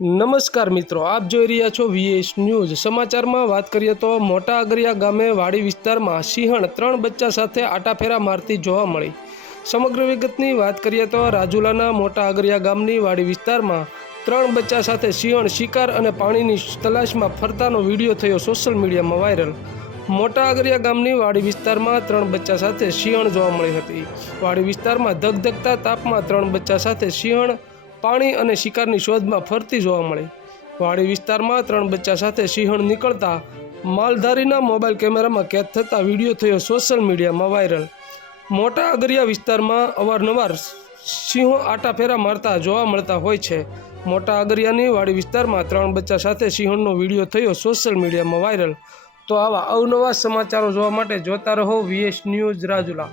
નમસ્કાર મિત્રો, આપ જોઈ રહ્યા છો વીએસ ન્યૂઝ। સમાચારમાં વાત કરીએ તો મોટા અગરિયા ગામે વાડી વિસ્તારમાં સિંહણ 3 બચ્ચા સાથે આટાફેરા મારતી જોવા મળી। સમગ્ર વિગતની વાત કરીએ તો રાજુલાના મોટા અગરિયા ગામની વાડી વિસ્તારમાં 3 બચ્ચા સાથે સિંહણ શિકાર અને પાણીની તલાશમાં ફરતાનો વિડીયો થયો સોશિયલ મીડિયામાં વાયરલ। મોટા અગરિયા ગામની વાડી વિસ્તારમાં 3 બચ્ચા સાથે સિંહણ જોવા મળી હતી। વાડી વિસ્તારમાં ધગધગતા તાપમાં 3 બચ્ચા સાથે સિંહણ પાણી અને શિકારની શોધમાં ફરતી જોવા મળી। વાડી વિસ્તારમાં 3 બચ્ચા સાથે સિંહણ નીકળતા માલધારીના મોબાઈલ કેમેરામાં કેદ થતા વિડીયો થયો સોશિયલ મીડિયામાં વાયરલ। મોટા અગરિયા વિસ્તારમાં અવારનવાર સિંહો આટાફેરા મારતા જોવા મળતા હોય છે। મોટા અગરિયાની વાડી વિસ્તારમાં 3 બચ્ચા સાથે સિંહણનો વિડીયો થયો સોશિયલ મીડિયામાં વાયરલ। તો આવા અવનવા સમાચારો જોવા માટે જોતા રહો વીએસ ન્યૂઝ રાજુલા।